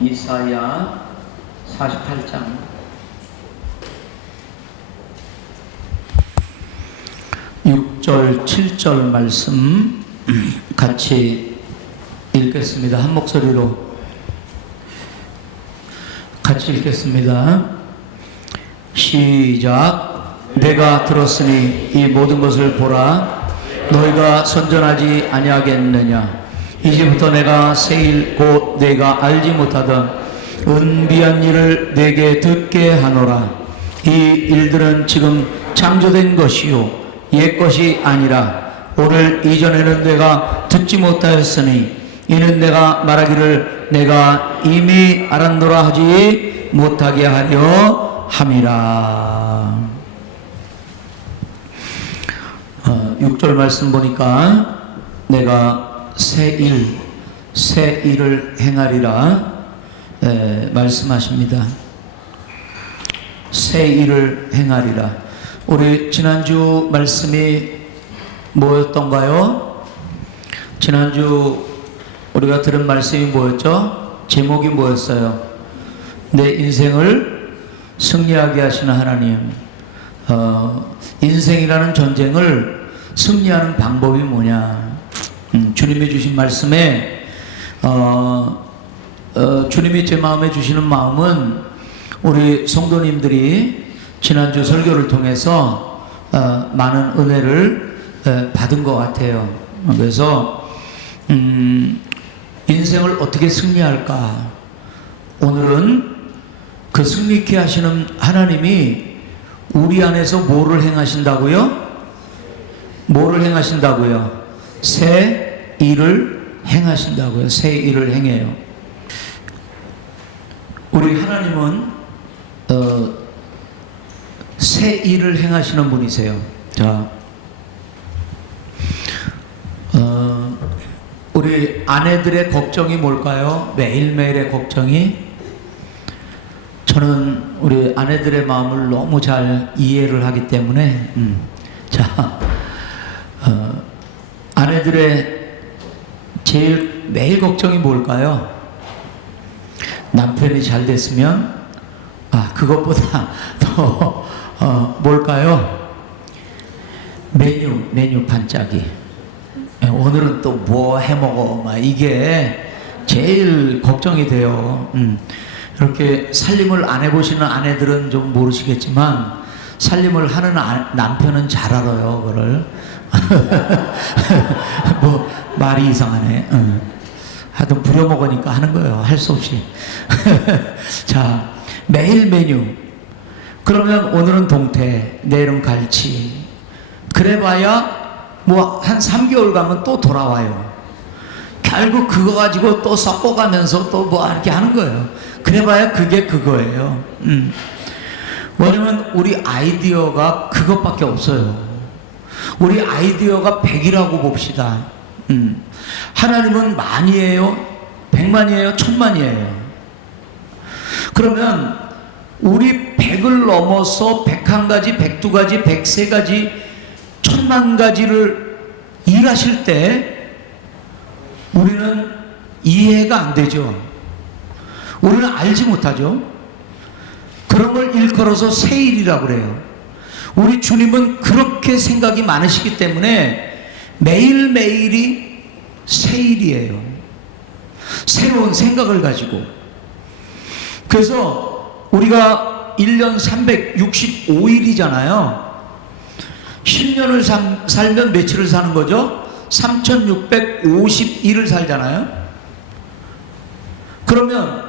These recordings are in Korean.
이사야 48장 6절 7절 말씀 같이 읽겠습니다. 한 목소리로 같이 읽겠습니다. 시작. 내가 들었으니 이 모든 것을 보라. 너희가 선전하지 아니하겠느냐. 이제부터 내가 새 일 곧 내가 알지 못하던 은비한 일을 내게 듣게 하노라. 이 일들은 지금 창조된 것이요 옛 것이 아니라 오늘 이전에는 내가 듣지 못하였으니 이는 내가 말하기를 내가 이미 알았노라 하지 못하게 하려 함이라. 6절 말씀 보니까 내가 새 일을 행하리라 말씀하십니다. 새 일을 행하리라. 우리 지난주 말씀이 뭐였던가요? 지난주 우리가 들은 말씀이 뭐였죠? 제목이 뭐였어요? 내 인생을 승리하게 하시는 하나님. 인생이라는 전쟁을 승리하는 방법이 뭐냐? 주님이 주신 말씀에 주님이 제 마음에 주시는 마음은 우리 성도님들이 지난주 설교를 통해서 많은 은혜를 받은 것 같아요. 그래서 인생을 어떻게 승리할까? 오늘은 그 승리케 하시는 하나님이 우리 안에서 뭐를 행하신다고요? 뭐를 행하신다고요? 새 일을 행하신다고요. 새 일을 행해요. 우리 하나님은 새 일을 행하시는 분이세요. 자, 우리 아내들의 걱정이 뭘까요? 매일매일의 걱정이. 저는 우리 아내들의 마음을 너무 잘 이해를 하기 때문에 자, 아내들의 제일 매일 걱정이 뭘까요? 남편이 잘 됐으면 그것보다 더 뭘까요? 메뉴 반짝이. 오늘은 또 뭐 해먹어? 막 이게 제일 걱정이 돼요. 이렇게 살림을 안 해보시는 아내들은 좀 모르시겠지만 살림을 하는 남편은 잘 알아요. 그걸 뭐 말이 이상하네. 하여튼 부려먹으니까 하는 거예요. 할 수 없이. 자, 매일 메뉴. 그러면 오늘은 동태, 내일은 갈치. 그래봐야 뭐 한 3개월 가면 또 돌아와요. 결국 그거 가지고 또 섞어가면서 또 뭐 이렇게 하는 거예요. 그래봐야 그게 그거예요. 왜냐면 우리 아이디어가 그것밖에 없어요. 우리 아이디어가 100이라고 봅시다. 하나님은 만이에요? 100만이에요? 1000만이에요? 그러면 우리 100을 넘어서 101가지, 102가지, 103가지, 1000만가지를 일하실 때 우리는 이해가 안 되죠. 우리는 알지 못하죠. 그런 걸 일컬어서 새 일이라고 그래요. 우리 주님은 그렇게 생각이 많으시기 때문에 매일매일이 새 일이에요. 새로운 생각을 가지고. 그래서 우리가 1년 365일이잖아요. 10년을 살면 며칠을 사는 거죠? 3651을 살잖아요. 그러면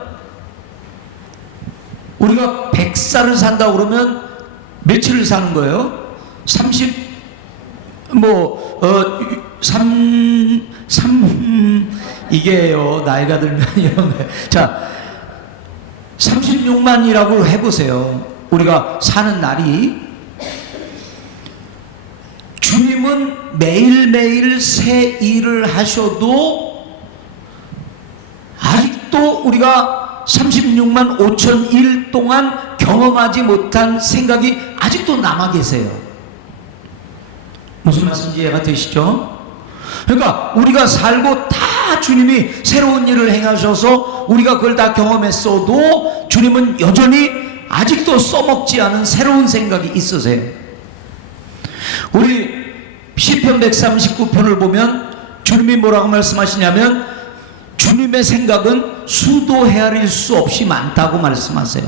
우리가 100살을 산다고 그러면 며칠을 사는 거예요? 이게요, 나이가 들면 이런 거예요. 자, 36만이라고 해보세요. 우리가 사는 날이. 주님은 매일매일 새 일을 하셔도 아직도 우리가 36만 5천 일 동안 경험하지 못한 생각이 아직도 남아 계세요. 무슨 말씀인지 이해가 되시죠? 그러니까 우리가 살고 다 주님이 새로운 일을 행하셔서 우리가 그걸 다 경험했어도 주님은 여전히 아직도 써먹지 않은 새로운 생각이 있으세요. 우리 시편 139편을 보면 주님이 뭐라고 말씀하시냐면 주님의 생각은 수도 헤아릴 수 없이 많다고 말씀하세요.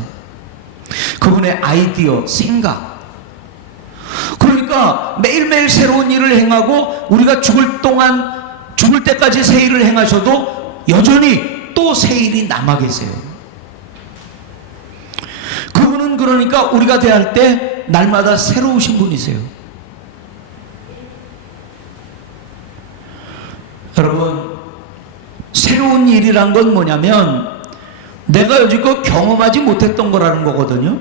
그분의 아이디어, 생각. 그러니까 매일매일 새로운 일을 행하고 우리가 죽을 때까지 새 일을 행하셔도 여전히 또 새 일이 남아 계세요. 그분은 그러니까 우리가 대할 때 날마다 새로우신 분이세요. 여러분, 새로운 일이란 건 뭐냐면 내가 여지껏 경험하지 못했던 거라는 거거든요.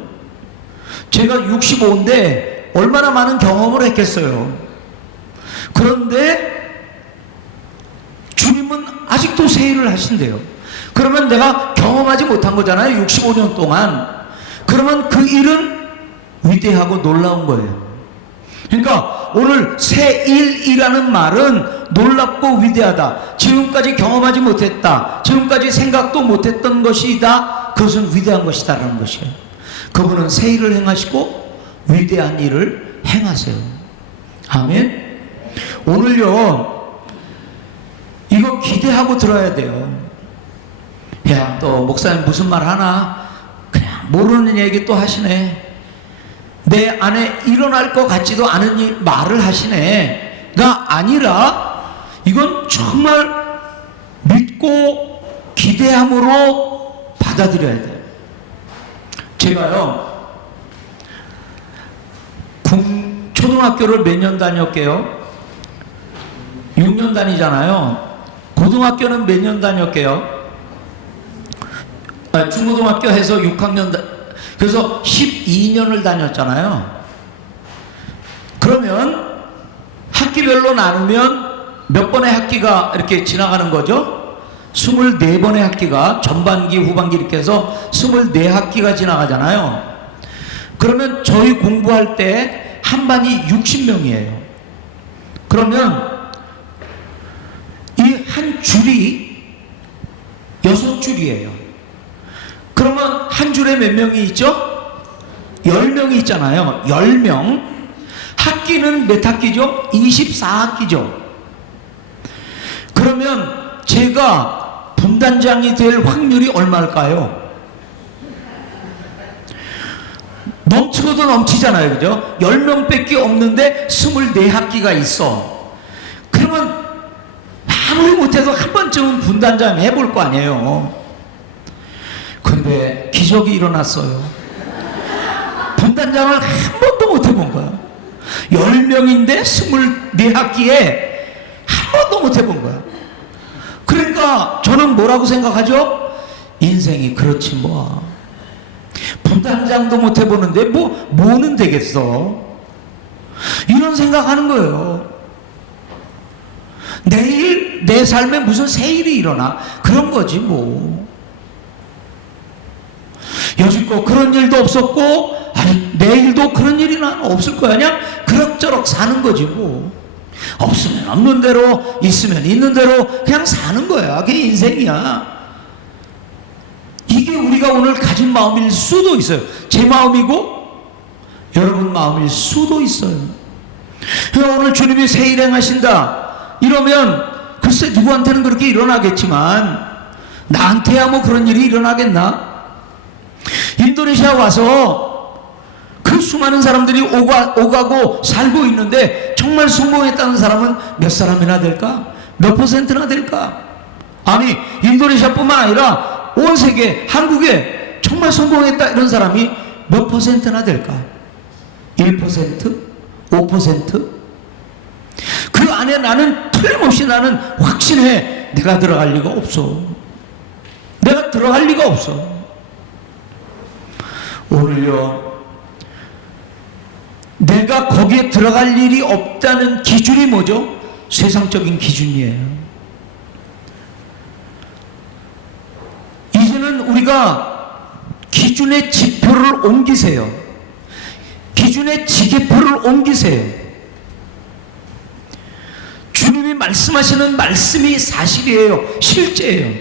제가 65인데 얼마나 많은 경험을 했겠어요. 그런데 주님은 아직도 새 일을 하신대요. 그러면 내가 경험하지 못한 거잖아요. 65년 동안. 그러면 그 일은 위대하고 놀라운 거예요. 그러니까 오늘 새 일이라는 말은 놀랍고 위대하다. 지금까지 경험하지 못했다. 지금까지 생각도 못했던 것이다. 그것은 위대한 것이다라는 것이에요. 그분은 새 일을 행하시고 위대한 일을 행하세요. 아멘. 오늘요 이거 기대하고 들어야 돼요. 야, 또 목사님 무슨 말 하나 그냥 모르는 얘기 또 하시네. 내 안에 일어날 것 같지도 않은 말을 하시네가 아니라 이건 정말 믿고 기대함으로 받아들여야 돼요. 제가요 초등학교를 몇 년 다녔게요? 6년 다니잖아요. 고등학교는 몇 년 다녔게요? 중고등학교 해서 6학년 그래서 12년을 다녔잖아요. 그러면 학기별로 나누면 몇 번의 학기가 이렇게 지나가는 거죠? 24번의 학기가 전반기 후반기 이렇게 해서 24학기가 지나가잖아요. 그러면 저희 공부할 때 한 반이 60명이에요. 그러면 이 한 줄이 6줄이에요. 그러면 한 줄에 몇 명이 있죠? 10명이 있잖아요. 10명. 학기는 몇 학기죠? 24학기죠. 그러면 제가 분단장이 될 확률이 얼마일까요? 넘치고도 넘치잖아요. 그죠? 10명 밖에 없는데 24학기가 있어. 그러면 아무리 못해도 한 번쯤은 분단장 해볼 거 아니에요. 근데 기적이 일어났어요. 분단장을 한 번도 못 해본 거야. 10명인데 24학기에 한 번도 못 해본 거야. 그러니까 저는 뭐라고 생각하죠? 인생이 그렇지 뭐. 분단장도 못 해보는데 뭐는 되겠어. 이런 생각하는 거예요. 내일 내 삶에 무슨 새 일이 일어나 그런 거지 뭐. 여지껏 그런 일도 없었고 내일도 그런 일이 없을 거야. 그냥 그럭저럭 사는 거지 뭐. 없으면 없는 대로 있으면 있는 대로 그냥 사는 거야. 그게 인생이야. 이게 우리가 오늘 가진 마음일 수도 있어요. 제 마음이고 여러분 마음일 수도 있어요. 오늘 주님이 새 일 행하신다 이러면 글쎄 누구한테는 그렇게 일어나겠지만 나한테야 뭐 그런 일이 일어나겠나? 인도네시아 와서 그 수많은 사람들이 오가고 살고 있는데 정말 성공했다는 사람은 몇 사람이나 될까? 몇 퍼센트나 될까? 아니 인도네시아뿐만 아니라 온 세계 한국에 정말 성공했다 이런 사람이 몇 퍼센트나 될까? 1%? 5%? 그 안에 나는 틀림없이 나는 확신해. 내가 들어갈 리가 없어. 내가 들어갈 리가 없어. 오늘요 내가 거기에 들어갈 일이 없다는 기준이 뭐죠? 세상적인 기준이에요. 이제는 우리가 기준의 지표를 옮기세요. 기준의 지계표를 옮기세요. 주님이 말씀하시는 말씀이 사실이에요. 실제예요.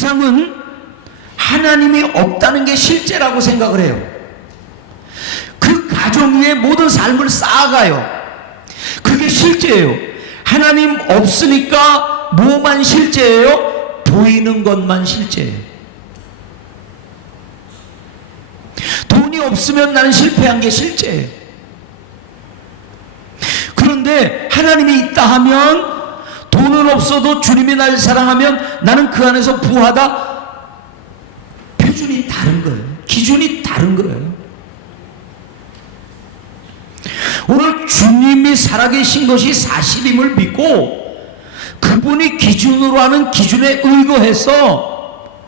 세상은 하나님이 없다는 게 실제라고 생각을 해요. 그 가정 위에 모든 삶을 쌓아가요. 그게 실제예요. 하나님 없으니까 뭐만 실제예요? 보이는 것만 실제예요. 돈이 없으면 나는 실패한 게 실제예요. 그런데 하나님이 있다 하면, 돈은 없어도 주님이 날 사랑하면 나는 그 안에서 부하다. 표준이 다른 거예요. 기준이 다른 거예요. 오늘 주님이 살아계신 것이 사실임을 믿고 그분이 기준으로 하는 기준에 의거해서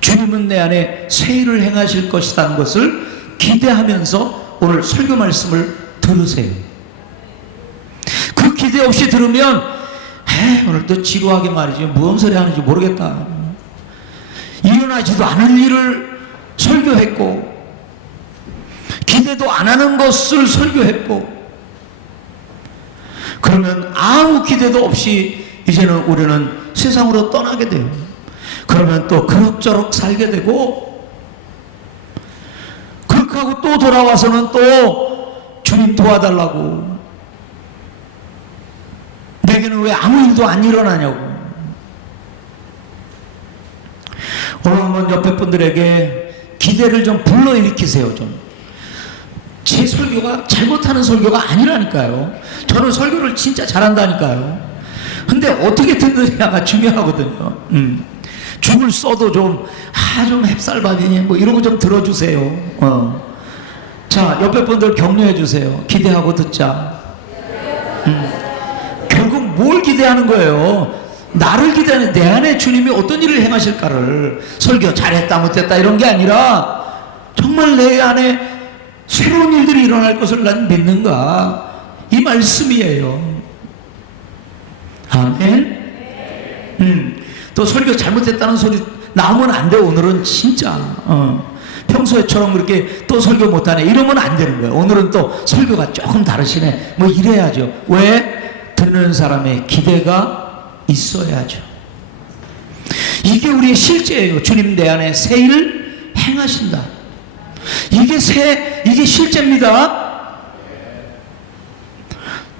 주님은 내 안에 새 일을 행하실 것이라는 것을 기대하면서 오늘 설교 말씀을 들으세요. 그 기대 없이 들으면 오늘 또 지루하게 말이지, 무슨 소리 하는지 모르겠다, 일어나지도 않을 일을 설교했고 기대도 안 하는 것을 설교했고, 그러면 아무 기대도 없이 이제는 우리는 세상으로 떠나게 돼요. 그러면 또 그럭저럭 살게 되고, 그렇게 하고 또 돌아와서는 또 주님 도와달라고, 내게는 왜 아무 일도 안 일어나냐고. 오늘 한번 옆에 분들에게 기대를 좀 불러일으키세요. 제 설교가 잘못하는 설교가 아니라니까요. 저는 설교를 진짜 잘한다니까요. 근데 어떻게 듣느냐가 중요하거든요. 죽을 써도 좀 햅쌀밥이니 뭐 이러고 좀 들어주세요. 자, 옆에 분들 격려해 주세요. 기대하고 듣자. 결국 뭘 기대하는 거예요? 나를 기대하는, 내 안에 주님이 어떤 일을 행하실까를. 설교 잘했다 못했다 이런 게 아니라 정말 내 안에 새로운 일들이 일어날 것을 난 믿는가, 이 말씀이에요. 아멘. 또 설교 잘못했다는 소리 나오면 안 돼. 오늘은 진짜 평소에처럼 그렇게 또 설교 못하네 이러면 안 되는 거예요. 오늘은 또 설교가 조금 다르시네 뭐 이래야죠. 왜? 듣는 사람의 기대가 있어야죠. 이게 우리의 실제예요. 주님 내 안에 새 일을 행하신다. 이게 실제입니다.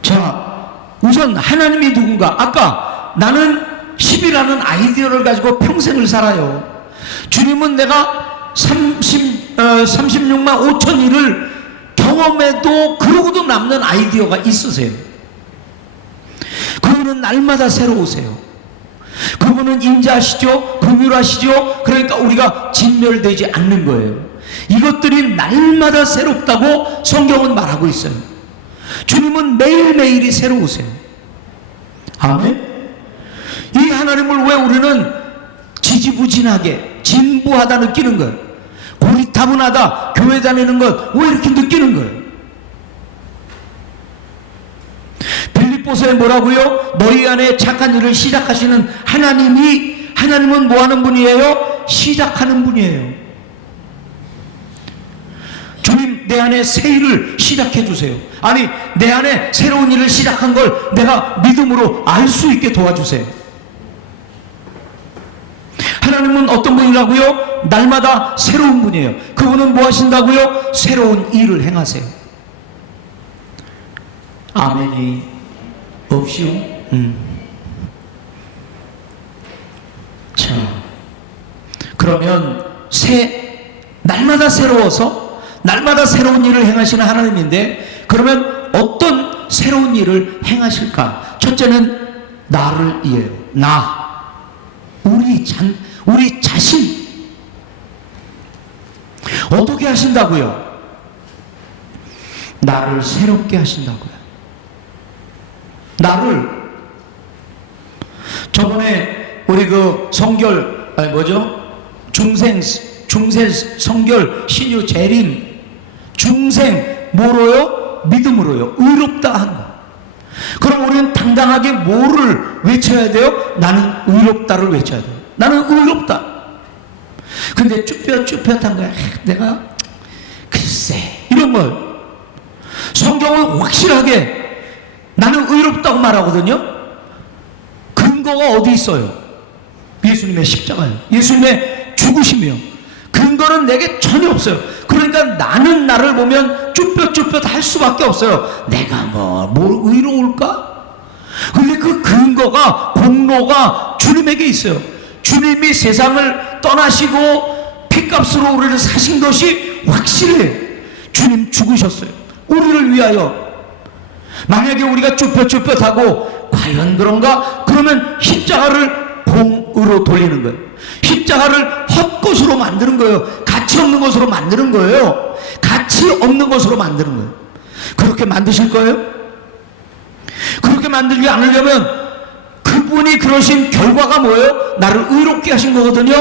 자, 우선 하나님이 누군가. 아까 나는 10이라는 아이디어를 가지고 평생을 살아요. 주님은 내가 36만 5천 일을 경험해도 그러고도 남는 아이디어가 있으세요. 그분은 날마다 새로우세요. 그분은 인자하시죠, 긍휼하시죠. 그러니까 우리가 진멸되지 않는 거예요. 이것들이 날마다 새롭다고 성경은 말하고 있어요. 주님은 매일매일이 새로우세요. 아멘. 이 하나님을 왜 우리는 지지부진하게 진부하다 느끼는 거예요? 고리타분하다, 교회 다니는 것 왜 이렇게 느끼는 거예요? 빌립보서에 뭐라고요? 너희 안에 착한 일을 시작하시는 하나님은 뭐 하는 분이에요? 시작하는 분이에요. 주님 내 안에 새 일을 시작해 주세요. 아니, 내 안에 새로운 일을 시작한 걸 내가 믿음으로 알 수 있게 도와주세요. 하나님은 어떤 분이라고요? 날마다 새로운 분이에요. 그분은 뭐 하신다고요? 새로운 일을 행하세요. 아멘이 없이요? 자, 그러면 날마다 새로워서 날마다 새로운 일을 행하시는 하나님인데, 그러면 어떤 새로운 일을 행하실까? 첫째는 나를 이해요. 우리 자신. 어떻게 하신다고요? 나를 새롭게 하신다고요. 저번에 우리 성결 중생 성결 신유 재림, 중생 뭐로요? 믿음으로요. 의롭다 한 거. 그럼 우리는 당당하게 뭐를 외쳐야 돼요? 나는 의롭다를 외쳐야 돼요. 나는 의롭다. 근데 쭈뼛한 거야. 내가 글쎄 이런 걸. 성경은 확실하게 나는 의롭다고 말하거든요. 근거가 어디 있어요? 예수님의 십자가요. 예수님의 죽으심이요. 근거는 내게 전혀 없어요. 그러니까 나는 나를 보면 쭈뼛쭈뼛 할 수밖에 없어요. 내가 뭘 의로울까? 근데 그 근거가, 공로가 주님에게 있어요. 주님이 세상을 떠나시고 피값으로 우리를 사신 것이 확실해요. 주님 죽으셨어요. 우리를 위하여. 만약에 우리가 쭈뼛쭈뼛하고 과연 그런가? 그러면 십자가를 공으로 돌리는 거예요. 십자가를 헛것으로 만드는 거예요. 가치 없는 것으로 만드는 거예요. 가치 없는 것으로 만드는 거예요. 그렇게 만드실 거예요? 그렇게 만들지 않으려면 그분이 그러신 결과가 뭐예요? 나를 의롭게 하신 거거든요.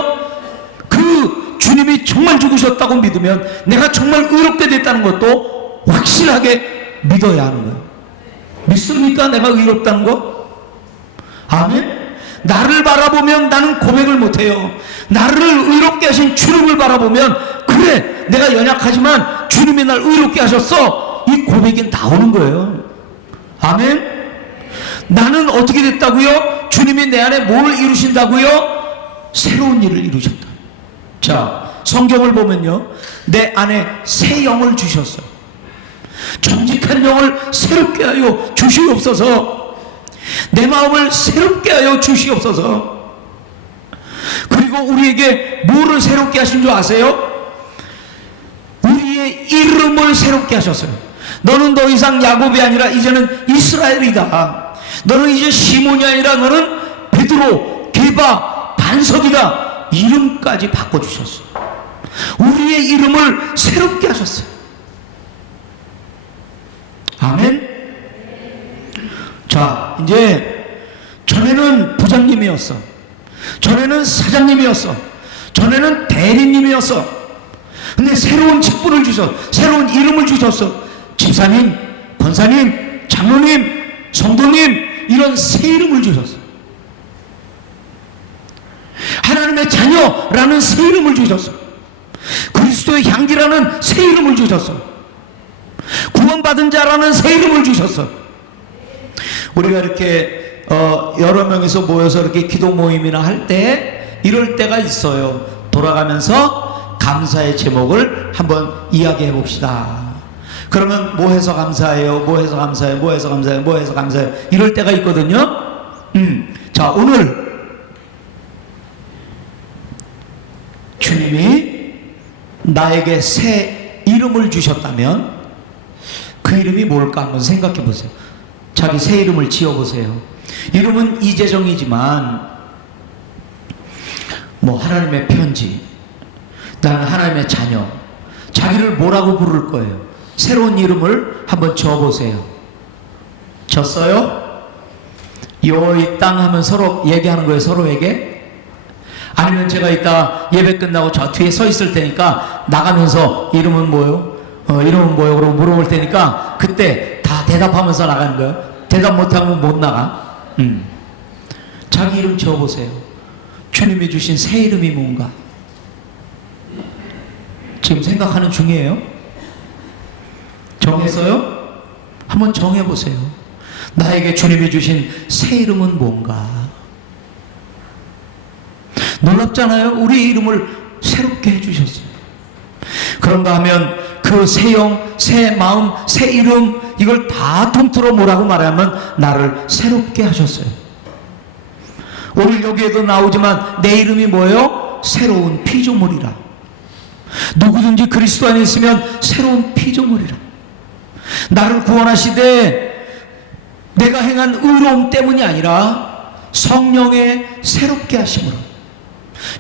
그 주님이 정말 죽으셨다고 믿으면 내가 정말 의롭게 됐다는 것도 확실하게 믿어야 하는 거예요. 믿습니까? 내가 의롭다는 거? 아멘? 나를 바라보면 나는 고백을 못해요. 나를 의롭게 하신 주님을 바라보면 그래 내가 연약하지만 주님이 날 의롭게 하셨어, 이 고백이 나오는 거예요. 아멘? 나는 어떻게 됐다고요? 주님이 내 안에 뭘 이루신다고요? 새로운 일을 이루셨다. 자, 성경을 보면요, 내 안에 새 영을 주셨어요. 정직한 영을 새롭게 하여 주시옵소서. 내 마음을 새롭게 하여 주시옵소서. 그리고 우리에게 뭐를 새롭게 하신 줄 아세요? 우리의 이름을 새롭게 하셨어요. 너는 더 이상 야곱이 아니라 이제는 이스라엘이다. 너는 이제 시몬이 아니라 너는 베드로, 게바, 반석이다. 이름까지 바꿔주셨어요. 우리의 이름을 새롭게 하셨어요. 아멘. 자, 이제 전에는 부장님이었어. 전에는 사장님이었어. 전에는 대리님이었어. 근데 새로운 직분을 주셨어. 새로운 이름을 주셨어. 집사님, 권사님, 장로님, 성도님, 이런 새 이름을 주셨어. 하나님의 자녀라는 새 이름을 주셨어. 그리스도의 향기라는 새 이름을 주셨어. 구원받은 자라는 새 이름을 주셨어. 우리가 이렇게 여러 명이서 모여서 이렇게 기도 모임이나 할 때 이럴 때가 있어요. 돌아가면서 감사의 제목을 한번 이야기해 봅시다. 그러면 뭐 해서 감사해요? 뭐 해서 감사해요? 뭐 해서 감사해요? 뭐 해서 감사해요? 이럴 때가 있거든요. 자, 오늘 주님이 나에게 새 이름을 주셨다면 그 이름이 뭘까 한번 생각해 보세요. 자기 새 이름을 지어보세요. 이름은 이재정이지만 뭐 하나님의 편지, 나는 하나님의 자녀, 자기를 뭐라고 부를 거예요? 새로운 이름을 한번 지어보세요. 졌어요? 이 땅 하면 서로 얘기하는 거예요. 서로에게. 아니면 제가 이따 예배 끝나고 저 뒤에 서 있을 테니까 나가면서 이름은 뭐요? 이름은 뭐요? 그러고 물어볼 테니까 그때 다 대답하면서 나가는 거예요. 대답 못하면 못 나가. 자기 이름 지어보세요. 주님이 주신 새 이름이 뭔가? 지금 생각하는 중이에요? 정했어요? 한번 정해보세요. 나에게 주님이 주신 새 이름은 뭔가? 놀랍잖아요. 우리 이름을 새롭게 해주셨어요. 그런가 하면 그 새 영, 새 마음, 새 이름, 이걸 다 통틀어 뭐라고 말하면 나를 새롭게 하셨어요. 오늘 여기에도 나오지만 내 이름이 뭐예요? 새로운 피조물이라. 누구든지 그리스도 안에 있으면 새로운 피조물이라. 나를 구원하시되 내가 행한 의로움 때문이 아니라 성령의 새롭게 하심으로,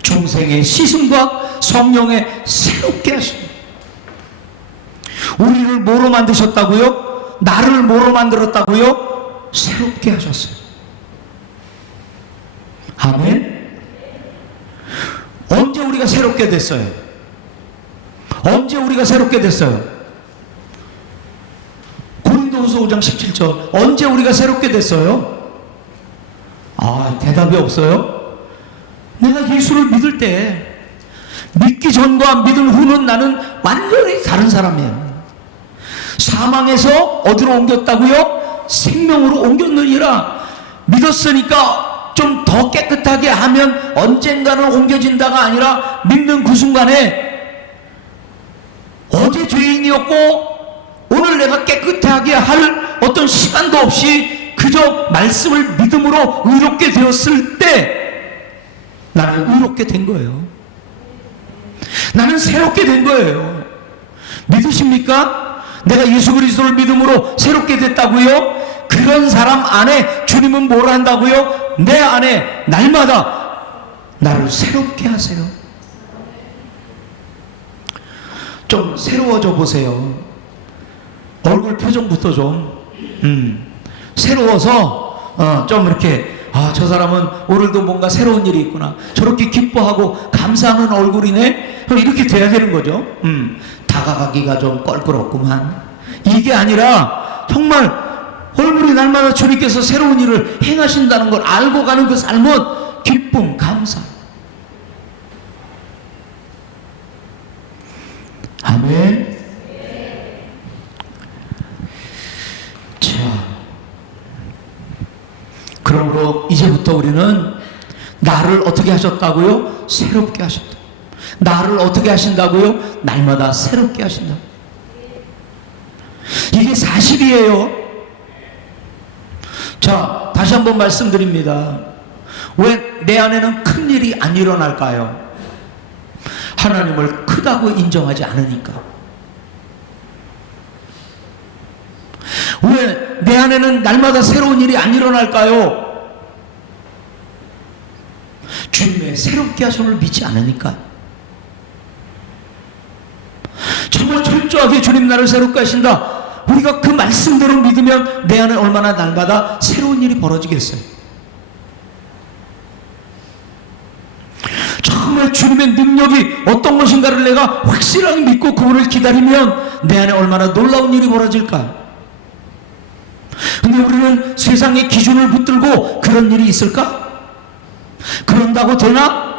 중생의 씻음과 성령의 새롭게 하심으로. 우리를 뭐로 만드셨다고요? 나를 뭐로 만들었다고요? 새롭게 하셨어요. 아멘. 언제 우리가 새롭게 됐어요? 언제 우리가 새롭게 됐어요? 고린도후서 5장 17절. 언제 우리가 새롭게 됐어요? 아, 대답이 없어요? 내가 예수를 믿을 때, 믿기 전과 믿은 후는 나는 완전히 다른 사람이에요. 사망에서 어디로 옮겼다고요? 생명으로 옮겼느니라. 믿었으니까 좀 더 깨끗하게 하면 언젠가는 옮겨진다가 아니라 믿는 그 순간에 어제 죄인이었고 오늘 내가 깨끗하게 할 어떤 시간도 없이 그저 말씀을 믿음으로 의롭게 되었을 때 나는 의롭게 된 거예요. 나는 새롭게 된 거예요. 믿으십니까? 내가 예수 그리스도를 믿음으로 새롭게 됐다고요? 그런 사람 안에 주님은 뭘 한다고요? 내 안에 날마다 나를 새롭게 하세요. 좀 새로워져 보세요. 얼굴 표정부터 좀 새로워서 좀 이렇게 저 사람은 오늘도 뭔가 새로운 일이 있구나, 저렇게 기뻐하고 감사하는 얼굴이네, 이렇게 돼야 되는 거죠. 다가가기가 좀 껄끄럽구만, 이게 아니라 정말 얼굴이 날마다 주님께서 새로운 일을 행하신다는 걸 알고 가는 그 삶은 기쁨, 감사. 아멘. 자, 그러므로 이제부터 우리는 나를 어떻게 하셨다고요? 새롭게 하셨다. 나를 어떻게 하신다고요? 날마다 새롭게 하신다. 이게 사실이에요. 자, 다시 한번 말씀드립니다. 왜 내 안에는 큰 일이 안 일어날까요? 하나님을 크다고 인정하지 않으니까. 왜 내 안에는 날마다 새로운 일이 안 일어날까요? 주님의 새롭게 하심을 믿지 않으니까. 정말 철저하게 주님 나를 새롭게 하신다, 우리가 그 말씀대로 믿으면 내 안에 얼마나 날마다 새로운 일이 벌어지겠어요. 정말 주님의 능력이 어떤 것인가를 내가 확실하게 믿고 그분을 기다리면 내 안에 얼마나 놀라운 일이 벌어질까. 근데 우리는 세상의 기준을 붙들고 그런 일이 있을까? 그런다고 되나?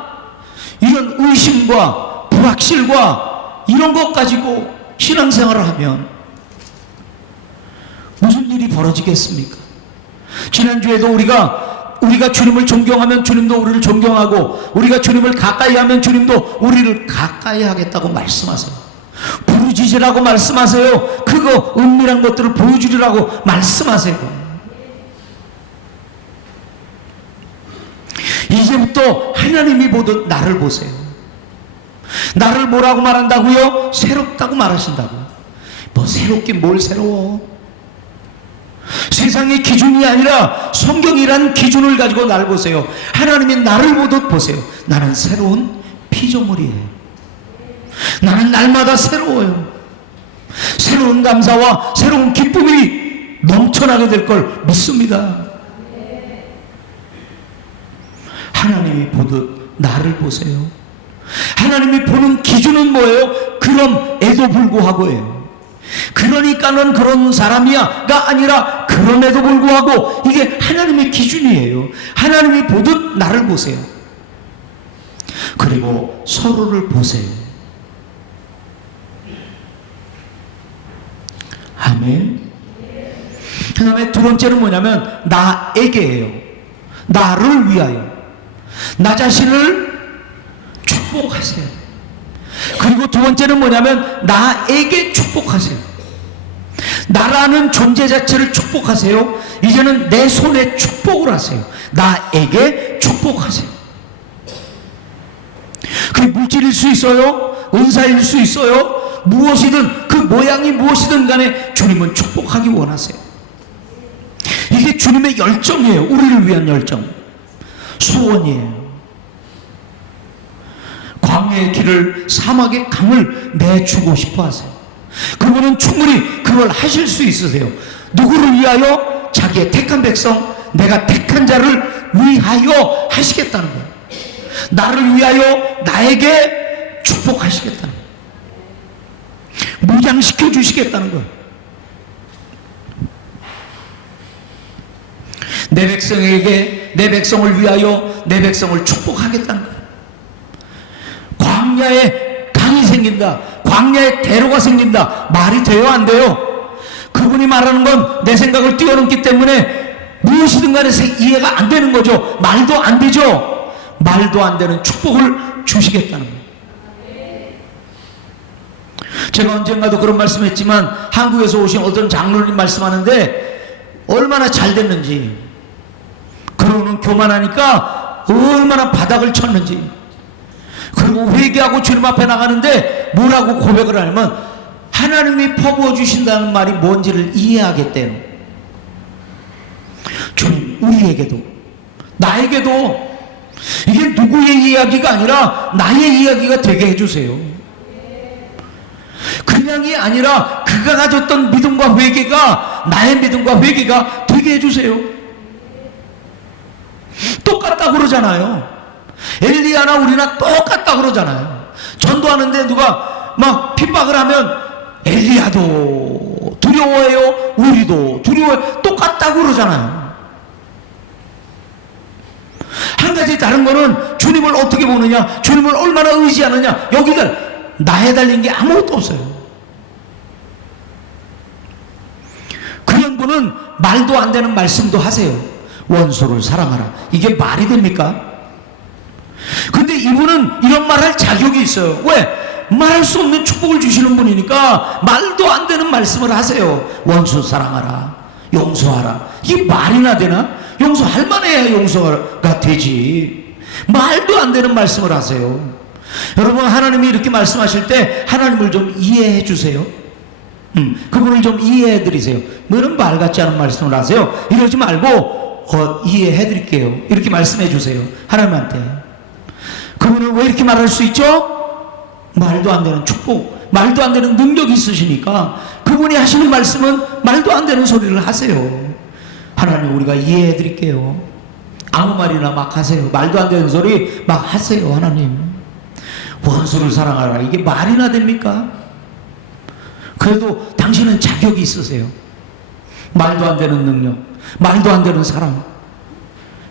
이런 의심과 불확실과 이런 것 가지고 신앙생활을 하면 무슨 일이 벌어지겠습니까? 지난주에도 우리가 주님을 존경하면 주님도 우리를 존경하고, 우리가 주님을 가까이 하면 주님도 우리를 가까이 하겠다고 말씀하세요. 부르짖으라고 말씀하세요. 그거 은밀한 것들을 보여주리라고 말씀하세요. 이제부터 하나님이 보듯 나를 보세요. 나를 뭐라고 말한다고요? 새롭다고 말하신다고요. 뭐 새롭긴 뭘 새로워. 세상의 기준이 아니라 성경이란 기준을 가지고 나를 보세요. 하나님이 나를 보듯 보세요. 나는 새로운 피조물이에요. 나는 날마다 새로워요. 새로운 감사와 새로운 기쁨이 넘쳐나게 될 걸 믿습니다. 하나님이 보듯 나를 보세요. 하나님이 보는 기준은 뭐예요? 그럼에도 불구하고예요. 그러니까는 그런 사람이야가 아니라 그럼에도 불구하고, 이게 하나님의 기준이에요. 하나님이 보듯 나를 보세요. 그리고 서로를 보세요. 아멘. 그 다음에 두 번째는 뭐냐면 나에게예요. 나를 위하여, 나 자신을 축복하세요. 그리고 두 번째는 뭐냐면 나에게 축복하세요. 나라는 존재 자체를 축복하세요. 이제는 내 손에 축복을 하세요. 나에게 축복하세요. 그게 물질일 수 있어요, 은사일 수 있어요. 무엇이든, 그 모양이 무엇이든 간에 주님은 축복하기 원하세요. 이게 주님의 열정이에요. 우리를 위한 열정, 소원이에요. 광야의 길을, 사막의 강을 내주고 싶어 하세요. 그분은 충분히 그걸 하실 수 있으세요. 누구를 위하여? 자기의 택한 백성, 내가 택한 자를 위하여 하시겠다는 거예요. 나를 위하여 나에게 축복하시겠다는 거예요. 무장시켜 주시겠다는 거예요. 내 백성에게, 내 백성을 위하여 내 백성을 축복하겠다는 거예요. 광야에 강이 생긴다, 광야에 대로가 생긴다, 말이 돼요, 안 돼요? 그분이 말하는 건 내 생각을 뛰어넘기 때문에 무엇이든 간에 이해가 안 되는 거죠. 말도 안 되죠. 말도 안 되는 축복을 주시겠다는 거예요. 제가 언젠가도 그런 말씀했지만 한국에서 오신 어떤 장로님 말씀하는데 얼마나 잘 됐는지, 그러고는 교만하니까 얼마나 바닥을 쳤는지, 그리고 회개하고 주님 앞에 나가는데 뭐라고 고백을 하냐면 하나님이 퍼부어 주신다는 말이 뭔지를 이해하겠대요. 주님, 우리에게도, 나에게도 이게 누구의 이야기가 아니라 나의 이야기가 되게 해주세요. 그냥이 아니라 그가 가졌던 믿음과 회개가 나의 믿음과 회개가 되게 해주세요. 똑같다 그러잖아요. 엘리야나 우리나 똑같다 그러잖아요. 전도하는데 누가 막 핍박을 하면 엘리야도 두려워해요, 우리도 두려워해요. 똑같다 그러잖아요. 한 가지 다른 거는 주님을 어떻게 보느냐, 주님을 얼마나 의지하느냐, 여기가 나에 달린 게 아무것도 없어요. 그런 분은 말도 안 되는 말씀도 하세요. 원수를 사랑하라. 이게 말이 됩니까? 근데 이분은 이런 말 할 자격이 있어요. 왜? 말할 수 없는 축복을 주시는 분이니까 말도 안 되는 말씀을 하세요. 원수 사랑하라, 용서하라. 이게 말이나 되나? 용서할 만해야 용서가 되지. 말도 안 되는 말씀을 하세요. 여러분, 하나님이 이렇게 말씀하실 때 하나님을 좀 이해해 주세요. 그분을 좀 이해해 드리세요. 뭐 이런 말 같지 않은 말씀을 하세요. 이러지 말고 이해해 드릴게요. 이렇게 말씀해 주세요. 하나님한테. 그분은 왜 이렇게 말할 수 있죠? 말도 안 되는 축복, 말도 안 되는 능력이 있으시니까 그분이 하시는 말씀은 말도 안 되는 소리를 하세요. 하나님, 우리가 이해해 드릴게요. 아무 말이나 막 하세요. 말도 안 되는 소리 막 하세요. 하나님, 원수를 사랑하라. 이게 말이나 됩니까? 그래도 당신은 자격이 있으세요. 말도 안 되는 능력, 말도 안 되는 사랑,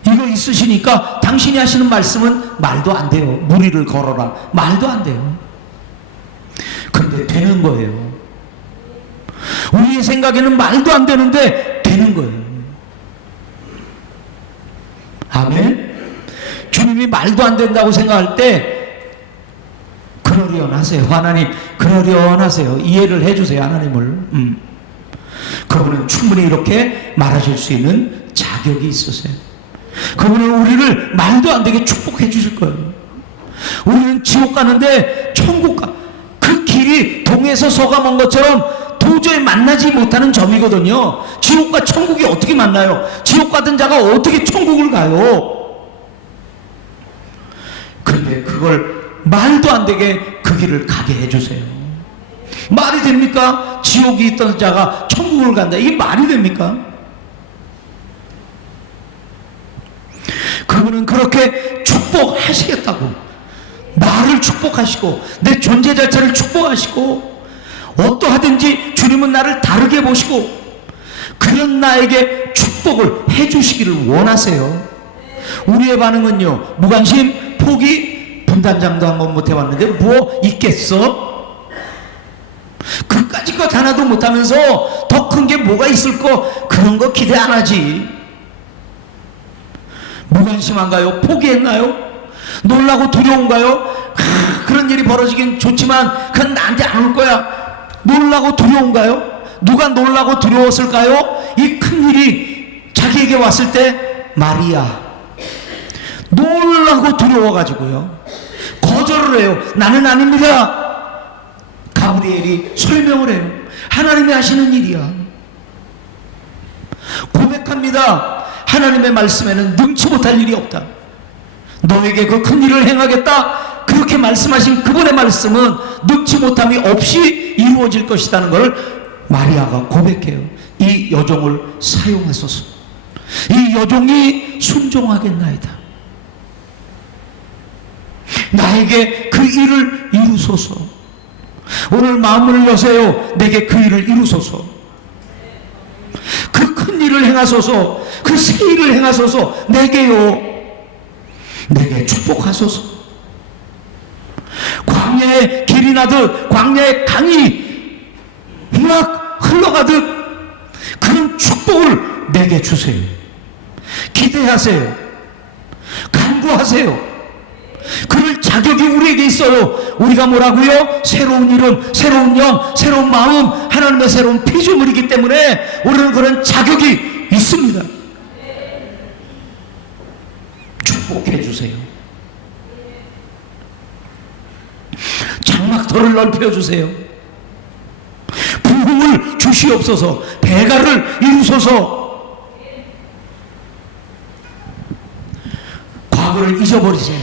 이거 있으시니까 당신이 하시는 말씀은 말도 안 돼요. 무리를 걸어라. 말도 안 돼요. 그런데 되는 거예요. 우리의 생각에는 말도 안 되는데 되는 거예요. 아멘. 주님이 말도 안 된다고 생각할 때 그러려하세요. 하나님, 그러려하세요. 이해를 해주세요. 하나님을. 그분은 충분히 이렇게 말하실 수 있는 자격이 있으세요. 그분은 우리를 말도 안 되게 축복해 주실 거예요. 우리는 지옥 가는데 천국 가, 그 길이 동에서 서가 먼 것처럼 도저히 만나지 못하는 점이거든요. 지옥과 천국이 어떻게 만나요? 지옥 가던 자가 어떻게 천국을 가요? 그런데 그걸 말도 안 되게 그 길을 가게 해주세요. 말이 됩니까? 지옥이 있던 자가 천국을 간다. 이게 말이 됩니까? 그분은 그렇게 축복하시겠다고, 나를 축복하시고 내 존재 자체를 축복하시고 어떠하든지 주님은 나를 다르게 보시고 그런 나에게 축복을 해주시기를 원하세요. 우리의 반응은요, 무관심, 포기, 분단장도 한번 못 해봤는데 뭐 있겠어? 그까짓 것 하나도 못하면서 더 큰 게 뭐가 있을 거, 그런 거 기대 안 하지. 무관심한가요? 포기했나요? 놀라고 두려운가요? 그런 일이 벌어지긴 좋지만 그건 나한테 안 올 거야. 놀라고 두려운가요? 누가 놀라고 두려웠을까요? 이 큰일이 자기에게 왔을 때 마리아 놀라고 두려워가지고요 거절을 해요. 나는 아닙니다. 가브리엘이 설명을 해요. 하나님이 하시는 일이야. 고백합니다. 하나님의 말씀에는 능치 못할 일이 없다. 너에게 그 큰 일을 행하겠다. 그렇게 말씀하신 그분의 말씀은 능치 못함이 없이 이루어질 것이라는 것을 마리아가 고백해요. 이 여종을 사용하소서. 이 여종이 순종하겠나이다. 나에게 그 일을 이루소서. 오늘 마음을 여세요. 내게 그 일을 이루소서. 그 큰 일을 행하소서. 그 새 일을 행하소서. 내게요. 내게 축복하소서. 광야에 길이 나듯, 광야에 강이 막 흘러가듯 그런 축복을 내게 주세요. 기대하세요. 간구하세요. 그럴 자격이 우리에게 있어요. 우리가 뭐라고요? 새로운 이름, 새로운 영, 새로운 마음, 하나님의 새로운 피조물이기 때문에 우리는 그런 자격이 있습니다. 축복해 주세요. 장막터를 넓혀 주세요. 부흥을 주시옵소서. 배가를 이루소서. 과거를 잊어버리세요.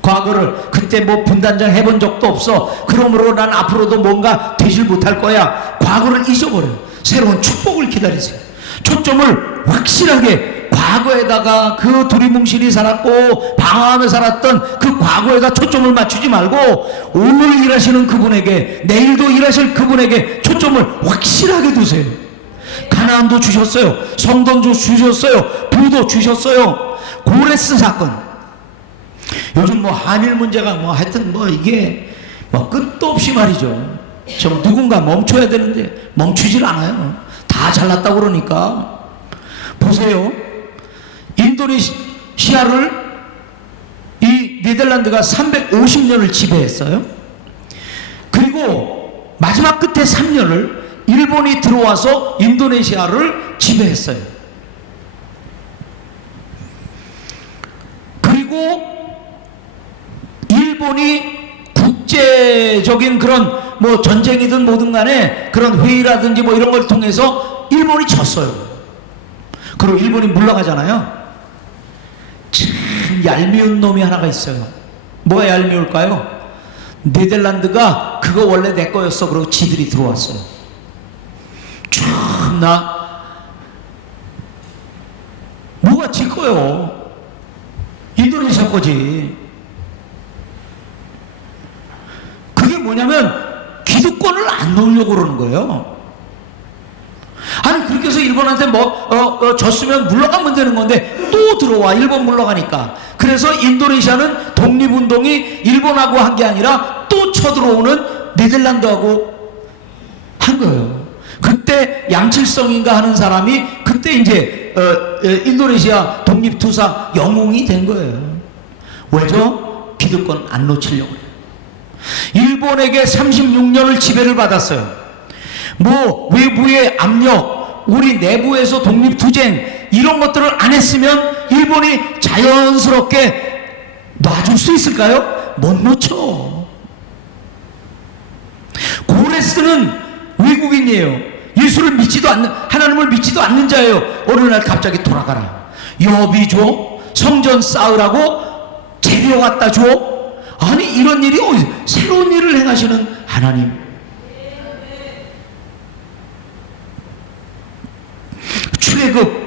과거를 그때 뭐 분단장 해본 적도 없어. 그러므로 난 앞으로도 뭔가 되질 못할 거야. 과거를 잊어버려요. 새로운 축복을 기다리세요. 초점을 확실하게 과거에다가 그 두리뭉실이 살았고 방황하며 살았던 그 과거에다 초점을 맞추지 말고 오늘 일하시는 그분에게, 내일도 일하실 그분에게 초점을 확실하게 두세요. 가나안도 주셨어요. 성전도 주셨어요. 부도 주셨어요. 고레스 사건, 요즘 뭐 한일 문제가 뭐 하여튼 뭐 이게 뭐 끝도 없이 말이죠. 좀 누군가 멈춰야 되는데 멈추질 않아요. 다 잘났다고 그러니까. 보세요. 인도네시아를 이 네덜란드가 350년을 지배했어요. 그리고 마지막 끝에 3년을 일본이 들어와서 인도네시아를 지배했어요. 그리고 일본이 국제적인 그런 뭐 전쟁이든 뭐든 간에 그런 회의라든지 뭐 이런 걸 통해서 일본이 졌어요. 그리고 일본이 물러가잖아요. 참 얄미운 놈이 하나가 있어요. 뭐가 얄미울까요? 네덜란드가 그거 원래 내 거였어. 그러고 지들이 들어왔어요. 참나 뭐가 지 거요? 인도네시아 거지. 그게 뭐냐면 기득권을 안 놓으려고 그러는 거예요. 아니 그렇게 해서 일본한테 졌으면 물러가면 되는 건데 또 들어와. 일본 물러가니까. 그래서 인도네시아는 독립운동이 일본하고 한 게 아니라 또 쳐들어오는 네덜란드하고 한 거예요. 그때 양칠성인가 하는 사람이 그때 이제 인도네시아 독립투사 영웅이 된 거예요. 왜죠? 기득권 안 놓치려고 그래요. 일본에게 36년을 지배를 받았어요. 뭐 외부의 압력, 우리 내부에서 독립투쟁 이런 것들을 안 했으면 일본이 자연스럽게 놔줄 수 있을까요? 못 놓죠. 고레스는 외국인이에요. 예수를 믿지도 않는, 하나님을 믿지도 않는 자예요. 어느 날 갑자기 돌아가라. 여비 줘? 성전 쌓으라고 재료 갖다 줘? 아니 이런 일이 어디서, 새로운 일을 행하시는 하나님. 출애굽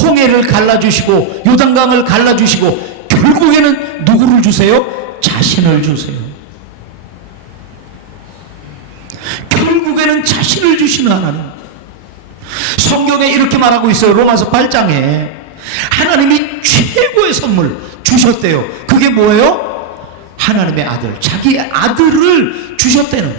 홍해를 갈라주시고 요단강을 갈라주시고 결국에는 누구를 주세요? 자신을 주세요. 결국에는 자신을 주시는 하나님. 성경에 이렇게 말하고 있어요. 로마서 8장에 하나님이 최고의 선물 주셨대요. 그게 뭐예요? 하나님의 아들, 자기 아들을 주셨다는.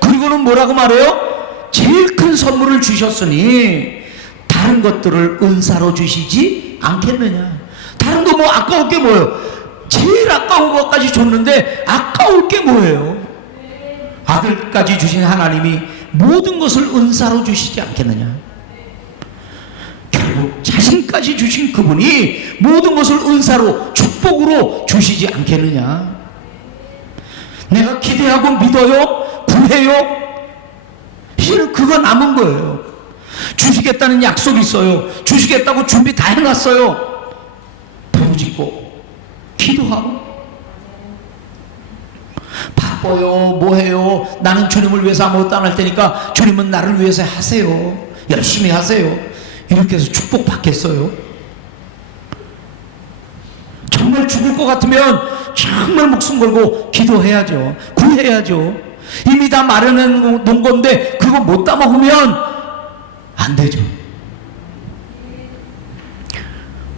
그리고는 뭐라고 말해요? 제일 큰 선물을 주셨으니 다른 것들을 은사로 주시지 않겠느냐. 다른 거 뭐 아까울 게 뭐예요? 제일 아까운 것까지 줬는데 아까울 게 뭐예요? 아들까지 주신 하나님이 모든 것을 은사로 주시지 않겠느냐. 결국 자신까지 주신 그분이 모든 것을 은사로 축복으로 주시지 않겠느냐. 내가 기대하고 믿어요? 구해요? 이제는 그거 남은 거예요. 주시겠다는 약속이 있어요. 주시겠다고 준비 다 해놨어요. 부르짖고 기도하고. 바빠요, 뭐해요, 나는 주님을 위해서 아무것도 안 할 테니까 주님은 나를 위해서 하세요, 열심히 하세요. 이렇게 해서 축복 받겠어요? 정말 죽을 것 같으면 정말 목숨 걸고 기도해야죠. 구해야죠. 이미 다 마련해 놓은 건데 그거 못 따먹으면 안 되죠.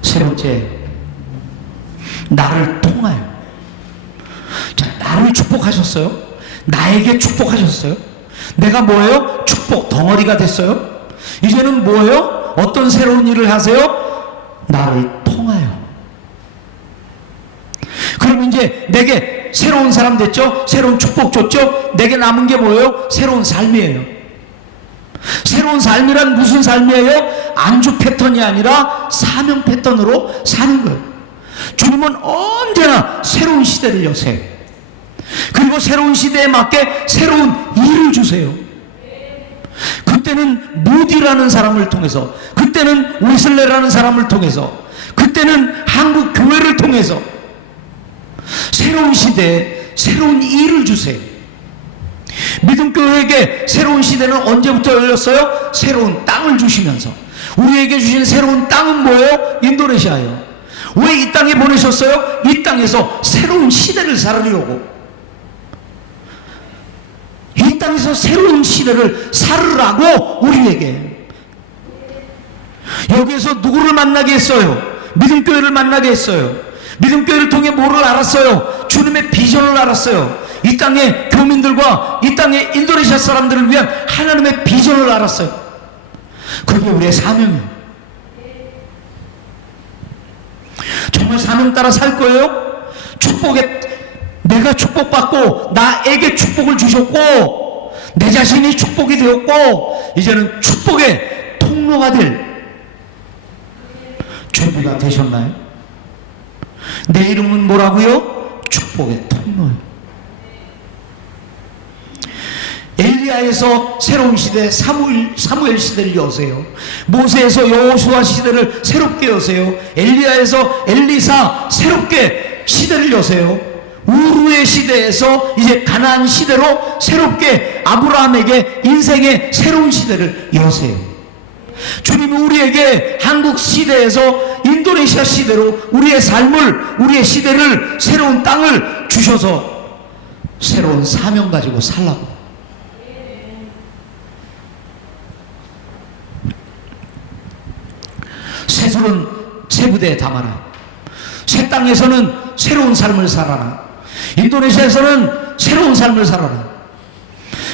세 번째, 나를 통하여. 자, 나를 축복하셨어요. 나에게 축복하셨어요. 내가 뭐예요? 축복 덩어리가 됐어요. 이제는 뭐예요? 어떤 새로운 일을 하세요? 나를 통하여. 그럼 이제 내게 새로운 사람 됐죠? 새로운 축복 줬죠? 내게 남은 게 뭐예요? 새로운 삶이에요. 새로운 삶이란 무슨 삶이에요? 안주 패턴이 아니라 사명 패턴으로 사는 거예요. 주님은 언제나 새로운 시대를 여세요. 그리고 새로운 시대에 맞게 새로운 일을 주세요. 그때는 무디라는 사람을 통해서, 그때는 웨슬레라는 사람을 통해서, 그때는 한국 교회를 통해서 새로운 시대에 새로운 일을 주세요. 믿음교회에게 새로운 시대는 언제부터 열렸어요? 새로운 땅을 주시면서. 우리에게 주신 새로운 땅은 뭐예요? 인도네시아예요. 왜 이 땅에 보내셨어요? 이 땅에서 새로운 시대를 살으려고. 이 땅에서 새로운 시대를 살으라고 우리에게. 여기에서 누구를 만나게 했어요? 믿음교회를 만나게 했어요. 믿음교회를 통해 뭐를 알았어요? 주님의 비전을 알았어요. 이 땅의 교민들과 이 땅의 인도네시아 사람들을 위한 하나님의 비전을 알았어요. 그게 우리의 사명이에요. 정말 사명 따라 살 거예요? 축복에, 내가 축복받고 나에게 축복을 주셨고 내 자신이 축복이 되었고 이제는 축복의 통로가 될 준비가 되셨나요? 내 이름은 뭐라고요? 축복의 통로예요. 엘리야에서 새로운 시대 사무엘 시대를 여세요. 모세에서 여호수아 시대를 새롭게 여세요. 엘리야에서 엘리사 새롭게 시대를 여세요. 우루의 시대에서 이제 가나안 시대로 새롭게 아브라함에게 인생의 새로운 시대를 여세요. 주님은 우리에게 한국 시대에서 인도네시아 시대로 우리의 삶을, 우리의 시대를, 새로운 땅을 주셔서 새로운 사명 가지고 살라고. 새술은 새 부대에 담아라. 새 땅에서는 새로운 삶을 살아라. 인도네시아에서는 새로운 삶을 살아라.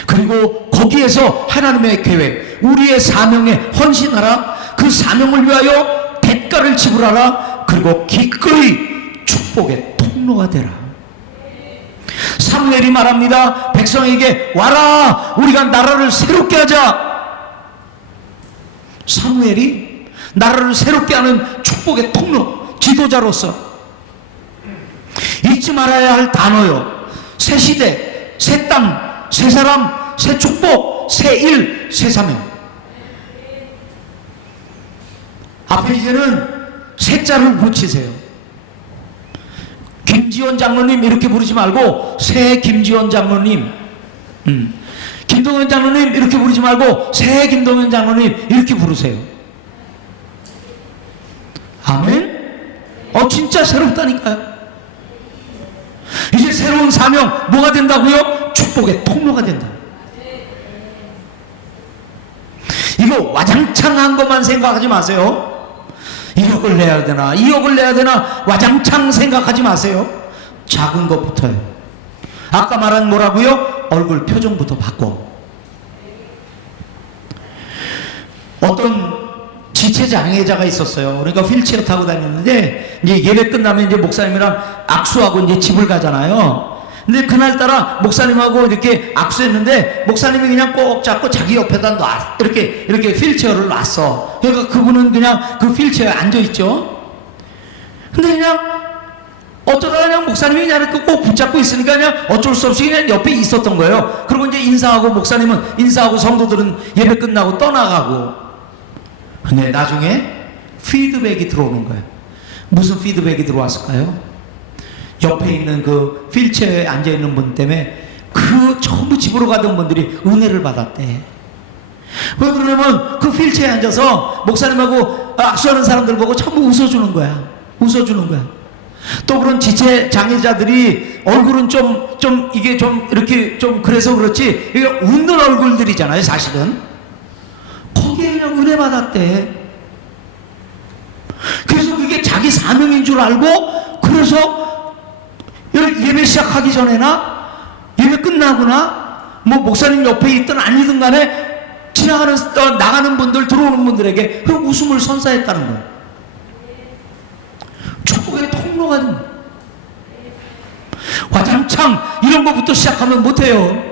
그리고 거기에서 하나님의 계획, 우리의 사명에 헌신하라. 그 사명을 위하여 대가를 지불하라. 그리고 기꺼이 축복의 통로가 되라. 사무엘이 말합니다. 백성에게 와라, 우리가 나라를 새롭게 하자. 사무엘이 나라를 새롭게 하는 축복의 통로, 지도자로서 잊지 말아야 할 단어요. 새 시대, 새 땅, 새 사람, 새 축복, 새 일, 새 사명. 앞에 이제는 새 자를 붙이세요. 김지원 장로님 이렇게 부르지 말고 새 김지원 장로님, 김동현 장로님 이렇게 부르지 말고 새 김동현 장로님 이렇게 부르세요. 아멘? 진짜 새롭다니까요. 이제 새로운 사명 뭐가 된다고요? 축복의 통로가 된다. 이거 와장창한 것만 생각하지 마세요. 1억을 내야 되나 2억을 내야 되나 와장창 생각하지 마세요. 작은 것부터요. 아까 말한 뭐라고요? 얼굴 표정부터 바꿔. 어떤 지체장애자가 있었어요. 그러니까 휠체어 타고 다녔는데 이제 예배 끝나면 이제 목사님이랑 악수하고 이제 집을 가잖아요. 근데 그날따라 목사님하고 이렇게 악수했는데 목사님이 그냥 꼭 잡고 자기 옆에다 이렇게 휠체어를 놨어. 그러니까 그분은 그냥 그 휠체어에 앉아있죠. 근데 그냥 어쩌다 그냥 목사님이 그냥 이렇게 꼭 붙잡고 있으니까 그냥 어쩔 수 없이 그냥 옆에 있었던 거예요. 그리고 이제 인사하고 목사님은 인사하고 성도들은 예배 끝나고 떠나가고. 근데 나중에 피드백이 들어오는 거예요. 무슨 피드백이 들어왔을까요? 옆에 있는 그 휠체어에 앉아있는 분 때문에 그 전부 집으로 가던 분들이 은혜를 받았대. 왜 그러냐면 그 휠체어에 앉아서 목사님하고 악수하는 사람들 보고 전부 웃어주는 거야. 웃어주는 거야. 또 그런 지체 장애자들이 얼굴은 이게 좀 이렇게 좀 그래서 그렇지 이게 웃는 얼굴들이잖아요 사실은. 거기에 그냥 은혜 받았대. 그래서 그게 자기 사명인 줄 알고 그래서 예배 시작하기 전에나 예배 끝나거나 뭐 목사님 옆에 있든 아니든 간에 지나가는 나가는 분들 들어오는 분들에게 그 웃음을 선사했다는 거예요. 통로가 됩니다. 와장창 이런 것부터 시작하면 못해요.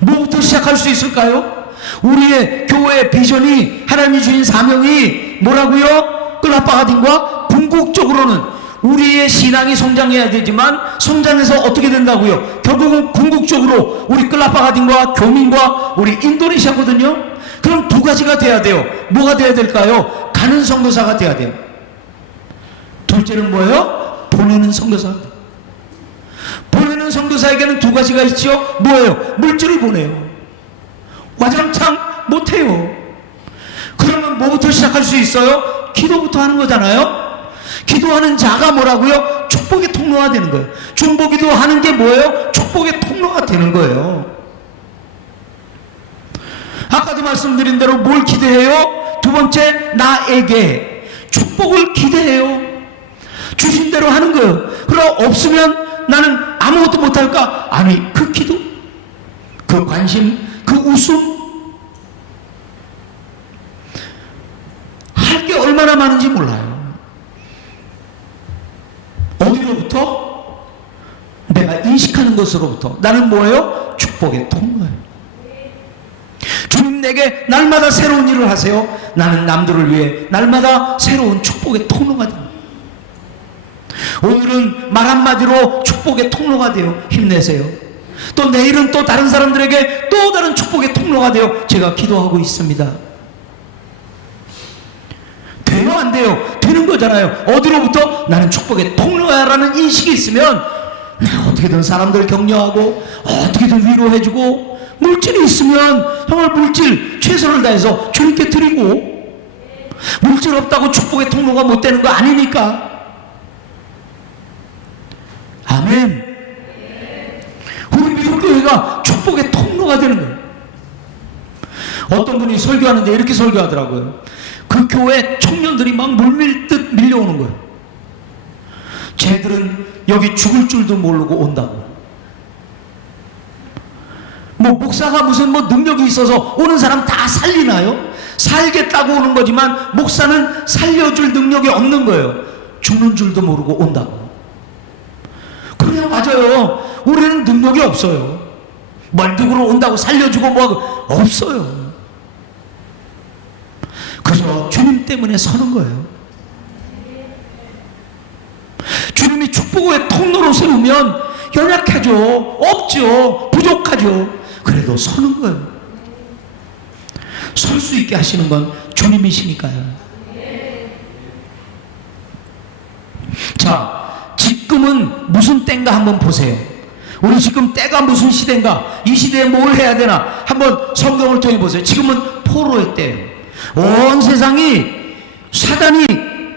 뭐부터 시작할 수 있을까요? 우리의 교회의 비전이, 하나님이 주신 사명이 뭐라고요? 끌라파가딘과 궁극적으로는 우리의 신앙이 성장해야 되지만, 성장해서 어떻게 된다고요? 결국은 궁극적으로 우리 끌라파가딘과 교민과 우리 인도네시아거든요. 그럼 두 가지가 돼야 돼요. 뭐가 돼야 될까요? 가는 선교사가 돼야 돼요. 둘째는 뭐예요? 보내는 선교사가 돼요. 보내는 선교사에게는 두 가지가 있죠. 뭐예요? 물질을 보내요. 와장창 못해요. 그러면 뭐부터 시작할 수 있어요? 기도부터 하는 거잖아요. 기도하는 자가 뭐라고요? 축복의 통로가 되는 거예요. 중보기도 하는 게 뭐예요? 축복의 통로가 되는 거예요. 아까도 말씀드린 대로 뭘 기대해요? 두 번째, 나에게 축복을 기대해요. 주신 대로 하는 거예요. 그럼 없으면 나는 아무것도 못할까? 아니, 그 기도, 그 관심, 그 웃음, 할 게 얼마나 많은지 몰라요. 어디로부터? 내가 인식하는 것으로부터. 나는 뭐예요? 축복의 통로예요. 주님 내게 날마다 새로운 일을 하세요. 나는 남들을 위해 날마다 새로운 축복의 통로가 됩니다. 오늘은 말 한마디로 축복의 통로가 돼요. 힘내세요. 또 내일은 또 다른 사람들에게 또 다른 축복의 통로가 돼요. 제가 기도하고 있습니다. 돼요, 안 돼요? 되는 거잖아요. 어디로부터? 나는 축복의 통로야 라는 인식이 있으면 내가 어떻게든 사람들 격려하고 어떻게든 위로해주고, 물질이 있으면 정말 물질 최선을 다해서 주님께 드리고, 물질 없다고 축복의 통로가 못 되는 거 아니니까. 아멘. 우리 미국교회가 축복의 통로가 되는 거예요. 어떤 분이 설교하는데 이렇게 설교하더라고요. 그 교회 청년들이 막 물밀듯 밀려오는 거예요. 쟤들은 여기 죽을 줄도 모르고 온다고. 뭐 목사가 무슨 뭐 능력이 있어서 오는 사람 다 살리나요? 살겠다고 오는 거지만 목사는 살려줄 능력이 없는 거예요. 죽는 줄도 모르고 온다고. 그냥 맞아요. 우리는 능력이 없어요. 뭘 누구로 온다고 살려주고 뭐 없어요. 그저 주님 때문에 서는 거예요. 주님이 축복의 통로로 세우면 연약하죠. 없죠. 부족하죠. 그래도 서는 거예요. 설 수 있게 하시는 건 주님이시니까요. 자, 지금은 무슨 때인가 한번 보세요. 우리 지금 때가 무슨 시대인가, 이 시대에 뭘 해야 되나 한번 성경을 통해 보세요. 지금은 포로의 때예요. 온 세상이 사단이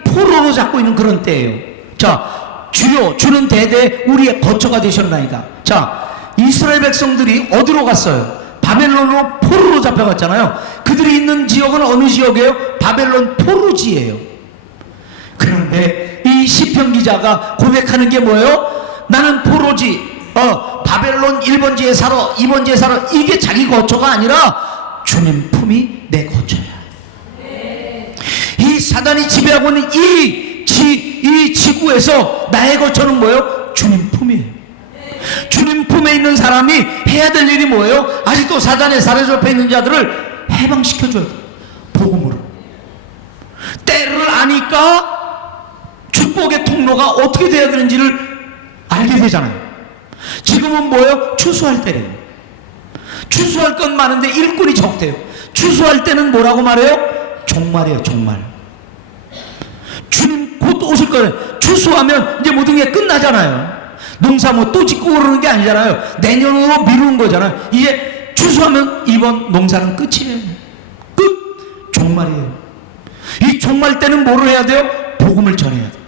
포로로 잡고 있는 그런 때예요. 자, 주여, 주는 대대 우리의 거처가 되셨나이다. 자, 이스라엘 백성들이 어디로 갔어요? 바벨론으로 포로로 잡혀갔잖아요. 그들이 있는 지역은 어느 지역이에요? 바벨론 포로지예요. 그런데 이 시편 기자가 고백하는 게 뭐예요? 나는 포로지, 바벨론 1번지에 살아, 2번지에 살아. 이게 자기 거처가 아니라 주님 품이 내 거처야. 이 사단이 지배하고 있는 이 지구에서 나의 거처는 뭐예요? 주님 품이에요. 주님 품에 있는 사람이 해야 될 일이 뭐예요? 아직도 사단에 사로잡혀 있는 자들을 해방시켜줘야 돼요. 복음으로. 때를 아니까 축복의 통로가 어떻게 돼야 되는지를 알게 되잖아요. 지금은 뭐예요? 추수할 때래요. 추수할 건 많은데 일꾼이 적대요. 추수할 때는 뭐라고 말해요? 종말이에요, 종말. 주님 곧 오실 거예요. 추수하면 이제 모든 게 끝나잖아요. 농사 뭐 또 짓고 그러는 게 아니잖아요. 내년으로 미루는 거잖아요. 이제 추수하면 이번 농사는 끝이에요. 끝! 종말이에요. 이 종말 때는 뭐를 해야 돼요? 복음을 전해야 돼요.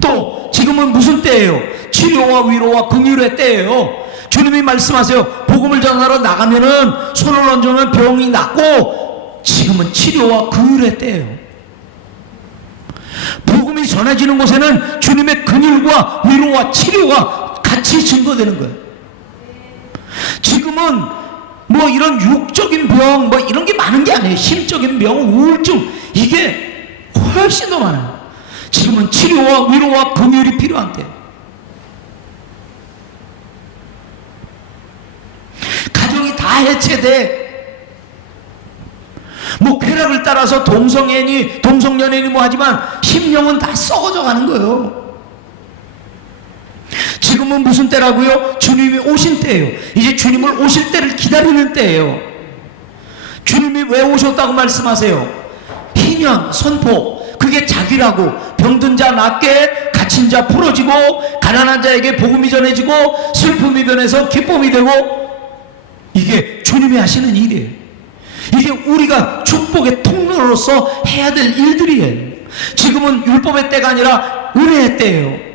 또 지금은 무슨 때예요? 치료와 위로와 긍휼의 때예요. 주님이 말씀하세요. 복음을 전하러 나가면은 손을 얹으면 병이 낫고, 지금은 치료와 긍휼의 때예요. 복음이 전해지는 곳에는 주님의 긍휼과 위로와 치료가 같이 증거되는 거예요. 지금은 뭐 이런 육적인 병 뭐 이런 게 많은 게 아니에요. 심적인 병, 우울증, 이게 훨씬 더 많아요. 지금은 치료와 위로와 긍휼이 필요한 때. 가정이 다 해체돼. 뭐 쾌락을 따라서 동성연애니 뭐 하지만 심령은 다 썩어져 가는 거예요. 지금은 무슨 때라고요? 주님이 오신 때예요. 이제 주님을 오실 때를 기다리는 때예요. 주님이 왜 오셨다고 말씀하세요? 희년, 선포, 그게 자기라고. 병든 자 낫게, 갇힌 자 풀어지고, 가난한 자에게 복음이 전해지고, 슬픔이 변해서 기쁨이 되고, 이게 주님이 하시는 일이에요. 이게 우리가 축복의 통로로서 해야 될 일들이에요. 지금은 율법의 때가 아니라 은혜의 때예요.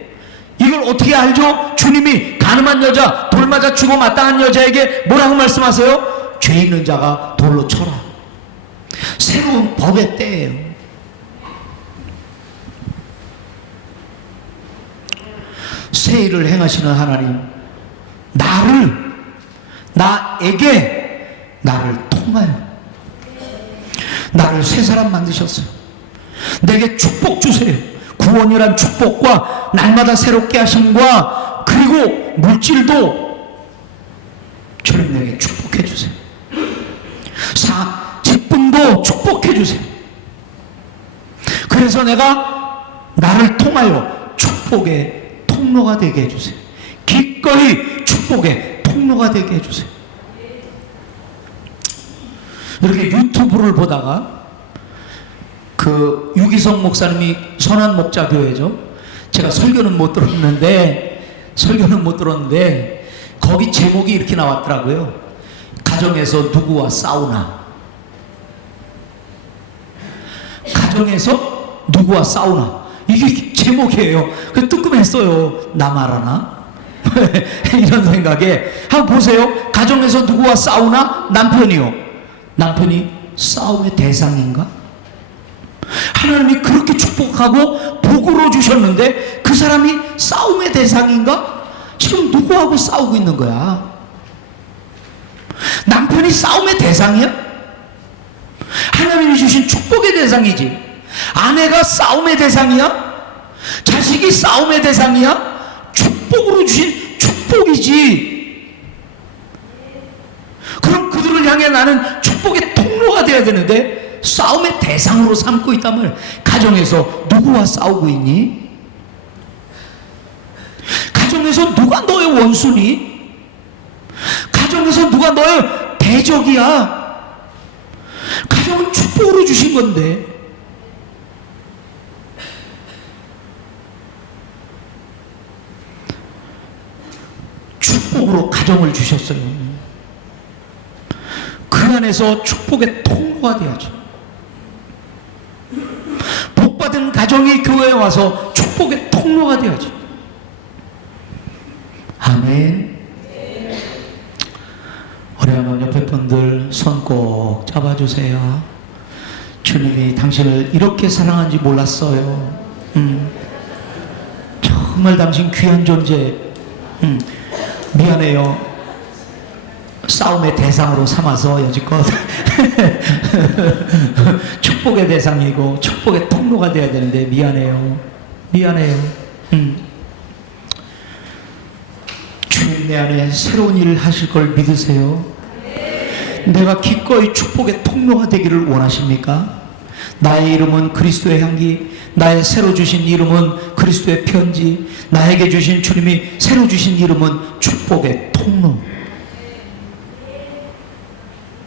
이걸 어떻게 알죠? 주님이 가늠한 여자, 돌 맞아 죽어 마땅한 여자에게 뭐라고 말씀하세요? 죄 있는 자가 돌로 쳐라. 새로운 법의 때예요. 새 일을 행하시는 하나님, 나에게 나를 통하여 나를 새 사람 만드셨어요. 내게 축복 주세요. 구원이란 축복과 날마다 새롭게 하심과 그리고 물질도 주님 내게 축복해 주세요. 기쁨도 축복해 주세요. 그래서 내가 나를 통하여 축복의 통로가 되게 해주세요. 기꺼이 축복의 통로가 되게 해주세요. 이렇게 유튜브를 보다가 그 유기성 목사님이 선한 목자교회죠. 제가 설교는 못 들었는데 거기 제목이 이렇게 나왔더라고요. 가정에서 누구와 싸우나. 가정에서 누구와 싸우나. 이게 제목이에요. 그 뜨끔했어요. 나 말하나? 이런 생각에 한번 보세요. 가정에서 누구와 싸우나? 남편이요. 남편이 싸움의 대상인가? 하나님이 그렇게 축복하고 복으로 주셨는데 그 사람이 싸움의 대상인가? 지금 누구하고 싸우고 있는 거야? 남편이 싸움의 대상이야? 하나님이 주신 축복의 대상이지. 아내가 싸움의 대상이야? 자식이 싸움의 대상이야? 축복으로 주신 축복이지. 그럼 그들을 향해 나는 축복의 통로가 되어야 되는데 싸움의 대상으로 삼고 있단 말이야. 가정에서 누구와 싸우고 있니? 가정에서 누가 너의 원수니? 가정에서 누가 너의 대적이야? 가정은 축복으로 주신 건데. 축복으로 가정을 주셨어요. 그 안에서 축복의 통로가 되어야죠. 복받은 가정이 교회에 와서 축복의 통로가 되어야죠. 아멘. 우리 한번 옆에 분들 손 꼭 잡아주세요. 주님이 당신을 이렇게 사랑한지 몰랐어요. 정말 당신 귀한 존재. 미안해요. 싸움의 대상으로 삼아서 여지껏 축복의 대상이고 축복의 통로가 돼야 되는데 미안해요. 주님 내 안에 새로운 일을 하실 걸 믿으세요. 내가 기꺼이 축복의 통로가 되기를 원하십니까? 나의 이름은 그리스도의 향기, 나의 새로 주신 이름은 그리스도의 편지, 나에게 주신 주님이 새로 주신 이름은 축복의 통로.